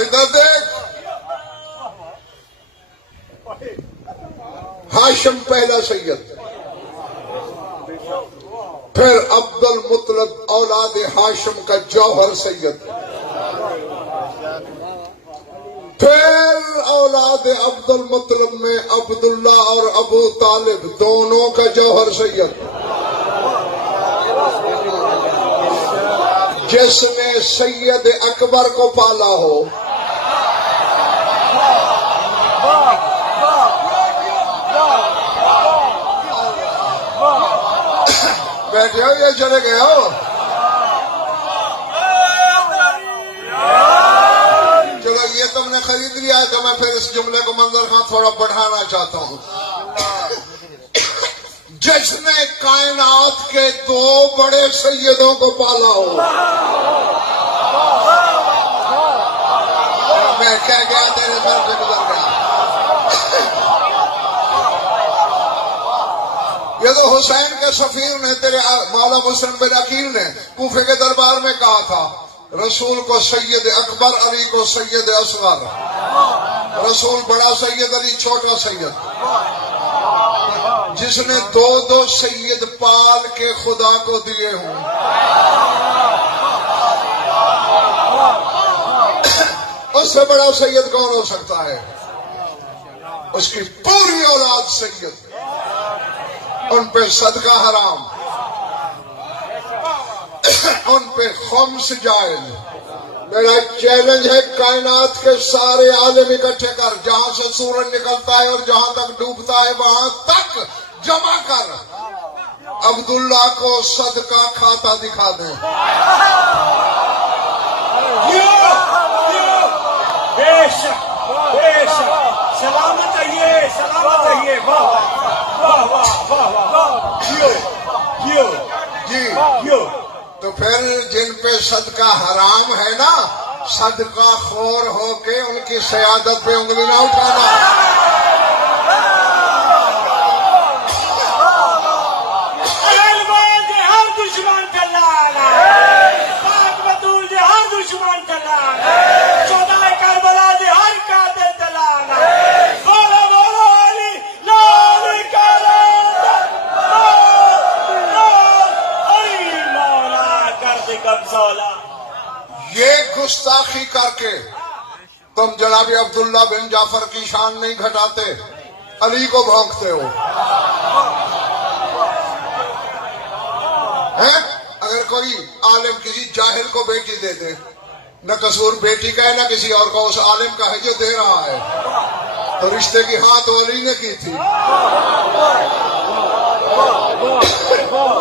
ادھر دیکھ، ہاشم پہلا سید، پھر عبد المطلب اولاد ہاشم کا جوہر سید، پھر اولاد عبد المطلب میں عبداللہ اور ابو طالب دونوں کا جوہر سید، جس نے سید اکبر کو پالا ہو. بیٹھے ہو یا چلے گئے ہو؟ چلو یہ تم نے خرید لیا ہے تو میں پھر اس جملے کو منظر خان تھوڑا بڑھانا چاہتا ہوں. جس نے کائنات کے دو بڑے سیدوں کو پالا ہو. میں کہہ گیا تیرے گھر سے گزر گیا. یہ تو حسین کے سفیر نے تیرے مولا مسلم بن عقیل نے کوفے کے دربار میں کہا تھا رسول کو سید اکبر، علی کو سید اصغر، رسول بڑا سید، علی چھوٹا سید، جس نے دو دو سید پال کے خدا کو دیے ہوں۔ اس سے بڑا سید کون ہو سکتا ہے؟ اس کی پوری اولاد سید، ان پہ صدقہ حرام، ان پہ خمس جائز۔ میرا چیلنج ہے کائنات کے سارے عالم اکٹھے کر، جہاں سے سورج نکلتا ہے اور جہاں تک ڈوبتا ہے وہاں تک جمع کر، عبداللہ کو صدقہ کھاتا دکھا دیں۔ بے شک بے شک، سلامت رہیے سلامت رہیے، واہ واہ واہ واہ واہ، جی تو پھر جن پہ صدقہ حرام ہے نا، صدقہ خور ہو کے ان کی سیادت پہ انگلی نہ اٹھانا۔ ہر دشمن کا لانا، پاک بدول دے ہر دشمن کا لانا، چودہ کربلا دے ہر قاتل کا لانا، بولو بولو علی لال کرے، علی مولا کر دے قبضہ۔ یہ گستاخی کر کے تم جناب عبداللہ بن جعفر کی شان نہیں گھٹاتے، علی کو بھونکتے ہو۔ اگر کوئی عالم کسی جاہل کو بیٹی دے دے، نہ قصور بیٹی کا ہے نہ کسی اور کا، اس عالم کا ہے جو دے رہا ہے، تو رشتے کی ہاں تو علی نے کی تھی۔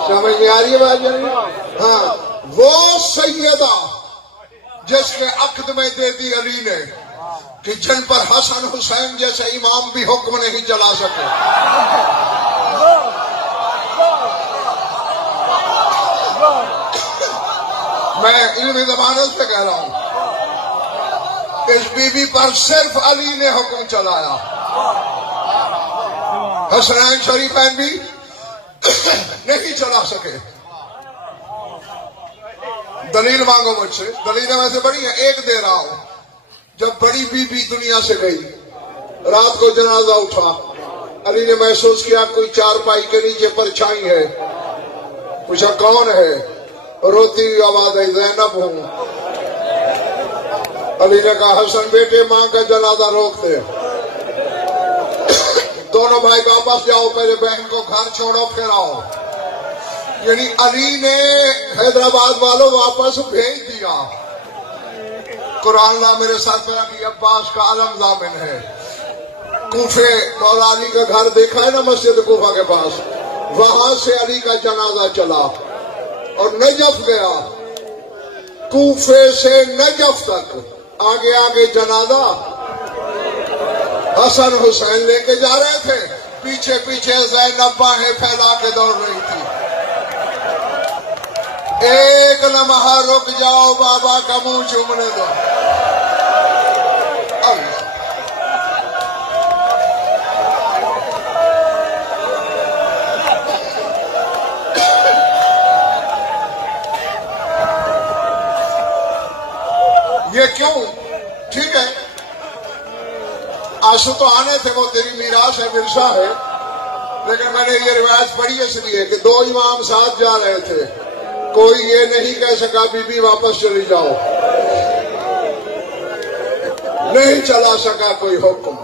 سمجھ میں آ رہی ہے بات؟ ہاں، وہ سیدہ جس نے عقد میں دے دی علی نے، کہ جن پر حسن حسین جیسے امام بھی حکم نہیں چلا سکے۔ میں علمی ضمانت سے کہہ رہا ہوں، اس بی بی پر صرف علی نے حکم چلایا، حسنین شریفین بھی نہیں چلا سکے۔ دلیل مانگو مجھ سے، دلیلیں ویسے بڑی ہیں، ایک دے رہا ہوں۔ جب بڑی بی بی دنیا سے گئی، رات کو جنازہ اٹھا، علی نے محسوس کیا کوئی چارپائی کے نیچے پرچھائی ہے، پوچھا کون ہے؟ روتی ہوئی آواز ہے، زینب ہوں۔ علی نے کہا حسن بیٹے ماں کا جنازہ روک دے، دونوں بھائی واپس جاؤ، پہلے بہن کو گھر چھوڑو پھر آؤ۔ یعنی علی نے حیدرآباد والوں واپس بھیج دیا۔ قرآن لا میرے ساتھ میرا کہ عباس کا علم ضامن ہے۔ کوفے مولا علی کا گھر دیکھا ہے نا مسجد کوفہ کے پاس، وہاں سے علی کا جنازہ چلا اور نجف گیا، کوفے سے نجف تک آگے آگے جنازہ حسن حسین لے کے جا رہے تھے، پیچھے پیچھے زینب باہیں پھیلا کے دوڑ رہی تھی۔ ایک لمحہ رک جاؤ، بابا کا منہ چومنے دو۔ یہ کیوں؟ ٹھیک ہے، آنسو تو آنے تھے، وہ تیری میراث ہے، ورثہ ہے، لیکن میں نے یہ روایت پڑھی اس لیے کہ دو امام ساتھ جا رہے تھے، کوئی یہ نہیں کہہ سکا بی بی واپس چلی جاؤ، نہیں چلا سکا کوئی حکم۔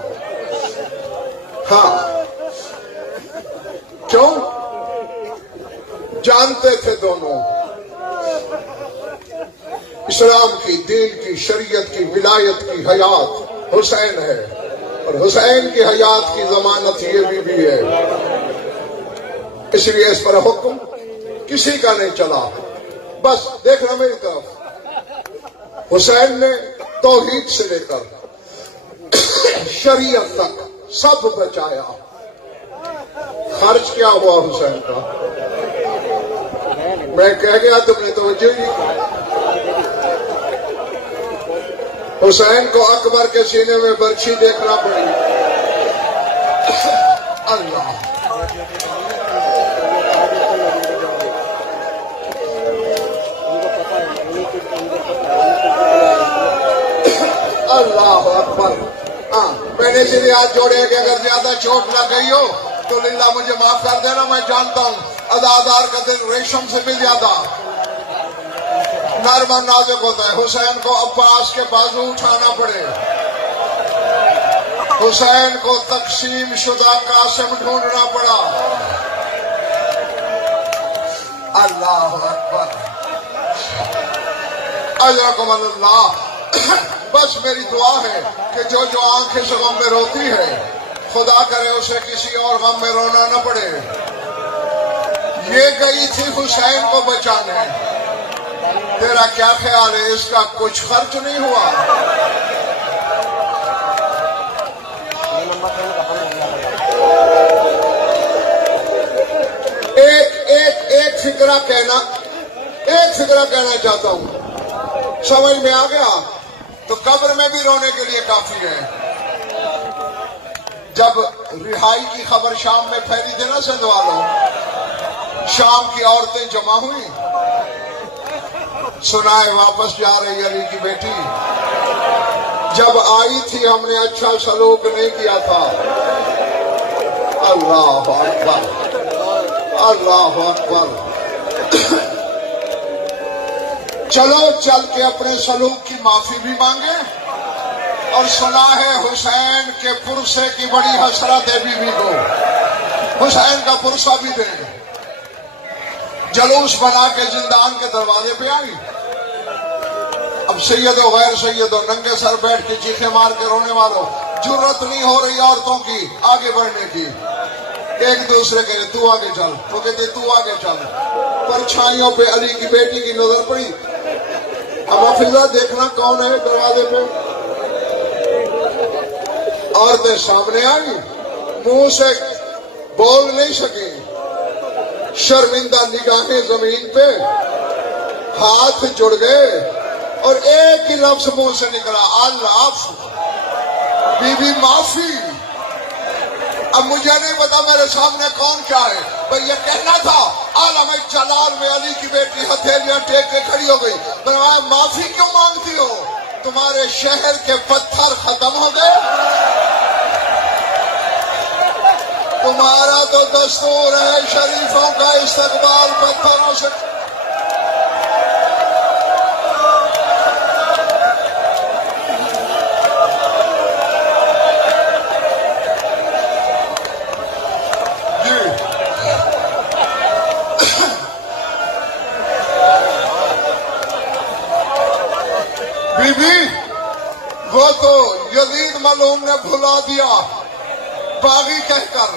ہاں، کیوں؟ جانتے تھے دونوں اسلام کی، دین کی، شریعت کی، ولایت کی حیات حسین ہے، اور حسین کی حیات کی ضمانت یہ بھی ہے، اس لیے اس پر حکم کسی کا نہیں چلا۔ بس دیکھنا میری طرف، حسین نے توحید سے لے کر شریعت تک سب بچایا۔ خرچ کیا ہوا حسین کا؟ میں کہہ گیا تم نے توجہ نہیں کی۔ حسین کو اکبر کے سینے میں برچھی دیکھنا پڑی۔ اللہ، اللہ اکبر. ہاں میں نے اس لیے ہاتھ جوڑے کہ اگر زیادہ چوٹ لگ گئی ہو تو للہ مجھے معاف کر دینا. میں جانتا ہوں ازادار کا دل ریشم سے بھی زیادہ نرم و نازک ہوتا ہے. حسین کو عباس کے بازو اٹھانا پڑے, حسین کو تقسیم شدہ قاسم ڈھونڈنا پڑا. اللہ اکبر. اجرکم اللہ. بس میری دعا ہے کہ جو آنکھ اس غم میں روتی ہے خدا کرے اسے کسی اور غم میں رونا نہ پڑے. یہ گئی تھی حسین کو بچانے, تیرا کیا خیال ہے اس کا کچھ خرچ نہیں ہوا؟ ایک فکرہ کہنا چاہتا ہوں, سمجھ میں آ گیا تو قبر میں بھی رونے کے لیے کافی ہے. جب رہائی کی خبر شام میں پھیلی تھی نا سندھ والوں, شام کی عورتیں جمع ہوئی, سنائے واپس جا رہی علی کی بیٹی, جب آئی تھی ہم نے اچھا سلوک نہیں کیا تھا. اللہ اکبر, اللہ اکبر. چلو چل کے اپنے سلوک کی معافی بھی مانگے, اور سنا ہے حسین کے پرسے کی بڑی حسرت ہے بیوی کو, حسین کا پرسہ بھی دیں. جلوس بنا کے زندان کے دروازے پہ آئی. اب سید و غیر سید و ننگے سر بیٹھ کے چیخے مار کے رونے والوں, جرت نہیں ہو رہی عورتوں کی آگے بڑھنے کی. ایک دوسرے کے تو آگے چل, وہ کہتے تو آگے چل. پرچھائیوں پہ علی کی بیٹی کی نظر پڑی. اب حافظہ دیکھنا کون ہے دروازے پہ. عورتیں سامنے آئی, منہ سے بول نہیں سکی, شرمندہ نگاہیں زمین پہ, ہاتھ جڑ گئے اور ایک ہی لفظ منہ سے نکلا, اللہ بی بی معافی. اب مجھے نہیں پتا میرے سامنے کون کیا ہے, بھئی یہ کہنا تھا عالم جلال میں علی کی بیٹی ہتھیلیاں ٹیک کے کھڑی ہو گئی. بلوایا معافی کیوں مانگتی ہو, تمہارے شہر کے پتھر ختم ہو گئے؟ تمہارا تو دستور ہے شریفوں کا استقبال پتھروں سے. وہ تو یزید معلوم نے بھلا دیا باغی کہہ کر.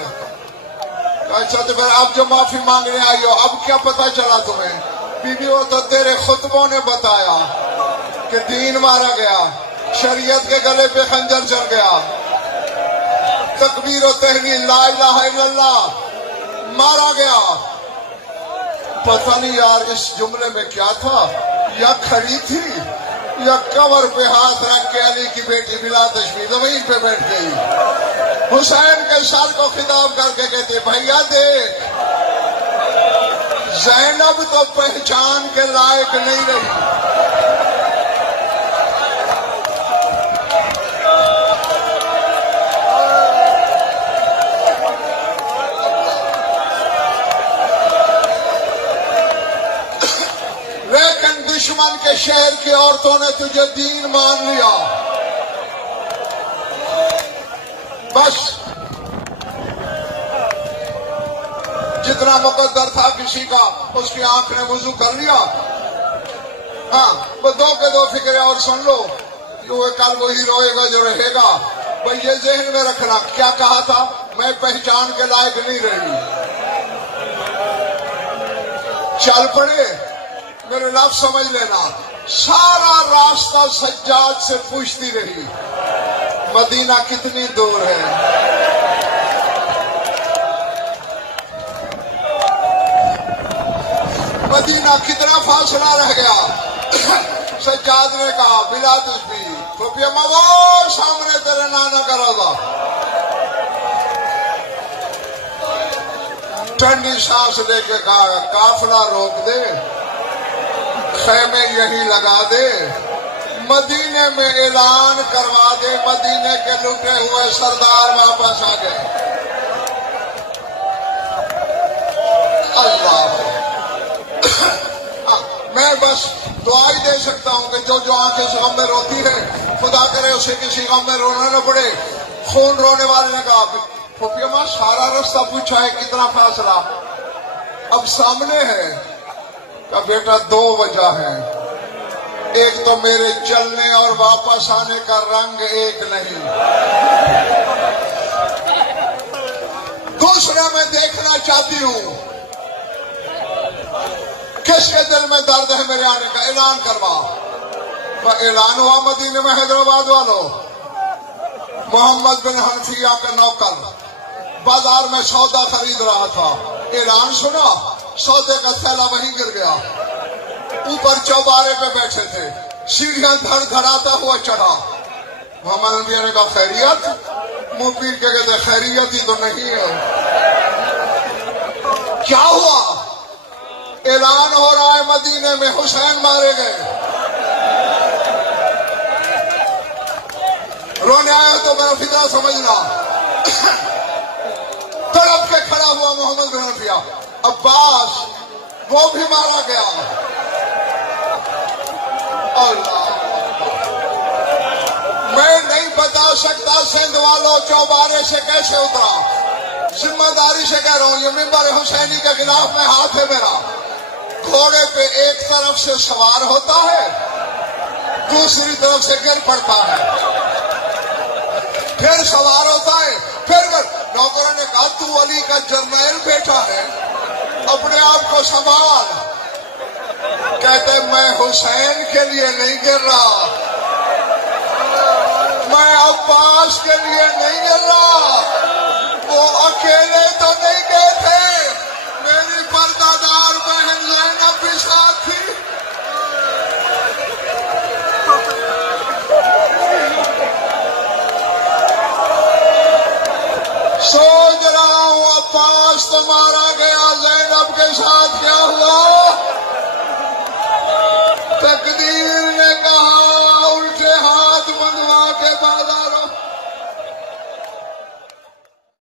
اچھا تو پھر اب جو معافی مانگنے آئی ہو اب کیا پتا چلا تمہیں؟ بی بی وہ تو تیرے خطبوں نے بتایا کہ دین مارا گیا, شریعت کے گلے پہ خنجر چڑھ گیا, تکبیر و تحلیل لا الہ الا اللہ مارا گیا. پتہ نہیں یار اس جملے میں کیا تھا, یا کھڑی تھی یا کور پہ ہاتھ رکھ کے علی کی بیٹی بلا تشبیہ زمین پہ بیٹھ گئی. حسین کے سر کو خطاب کر کے کہتے بھیا دیکھ, زینب تو پہچان کے لائق نہیں رہی. لیکن دشمن کے شہر کی عورتوں نے تجھے دین مان لیا. بس جتنا مقدر تھا کسی کا اس کی آنکھ نے وضو کر لیا. ہاں وہ دو کے دو فکرے اور سن لو, کل وہی روئے گا جو رہے گا. بھئی یہ ذہن میں رکھنا, کیا کہا تھا, میں پہچان کے لائق نہیں رہی. چل پڑے, میرے لفظ سمجھ لینا, سارا راستہ سجاد سے پوچھتی رہی مدینہ کتنی دور ہے. مدینہ کتنا فاصلہ رہ گیا. سجاد نے کہا بلا تشبیہ تو وہ سامنے تیرے نانا کا روضہ. ٹھنڈی سانس لے کے کہا قافلہ روک دے, خیمے یہی لگا دے, مدینے میں اعلان کروا دے، مدینے کے لٹے ہوئے سردار واپس آ گئے۔ اللہ میں بس دعا ہی دے سکتا ہوں کہ جو آنکھ اس غم میں روتی ہے، خدا کرے اسے کسی غم میں رونا نہ پڑے۔ خون رونے والے نے کہا پھوپھی ماں سارا رستہ پوچھا ہے کتنا فاصلہ، اب سامنے ہے۔ کہ بیٹا دو وجہ ہے، ایک تو میرے چلنے اور واپس آنے کا رنگ ایک نہیں، دوسرا میں دیکھنا چاہتی ہوں کس کے دل میں درد ہے میرے آنے کا، اعلان کروا۔ اعلان ہوا مدینے میں حیدرآباد والوں، محمد بن حنفیہ کا نوکر بازار میں سودا خرید رہا تھا، اعلان سنا، سودے کا تھیلا وہیں گر گیا، اوپر چوبارے پہ بیٹھے تھے، سیڑھیاں دھڑ دھڑاتا ہوا چڑھا۔ محمد حنفیہ نے کہا خیریت؟ منہ پیر کے کہتے خیریت ہی تو نہیں ہے۔ کیا ہوا؟ اعلان ہو رہا ہے مدینے میں حسین مارے گئے۔ رونے آیا تو میرا فکرہ سمجھنا۔ تڑپ کے کھڑا ہوا محمد بن حنفیہ، عباس وہ بھی مارا گیا۔ اللہ میں نہیں بتا سکتا سندھ والوں چوبارے سے کیسے اترا، ذمہ داری سے کہہ رہا ہوں، یہ ممبر حسینی کے خلاف میں ہاتھ ہے میرا۔ گھوڑے پہ ایک طرف سے سوار ہوتا ہے، دوسری طرف سے گر پڑتا ہے، پھر سوار ہوتا ہے، پھر نوکروں نے کہا تو علی کا جرنیل بیٹا ہے، اپنے آپ کو سنبھال۔ کہتے میں حسین کے لیے نہیں گر رہا، میں عباس کے لیے نہیں گر رہا، وہ اکیلے تو نہیں گئے تھے، میری پردہ دار بہن زینب بھی ساتھ تھی۔ سوچ رہا ہوں عباس تو مارا گیا، زینب کے ساتھ کیا ہوا؟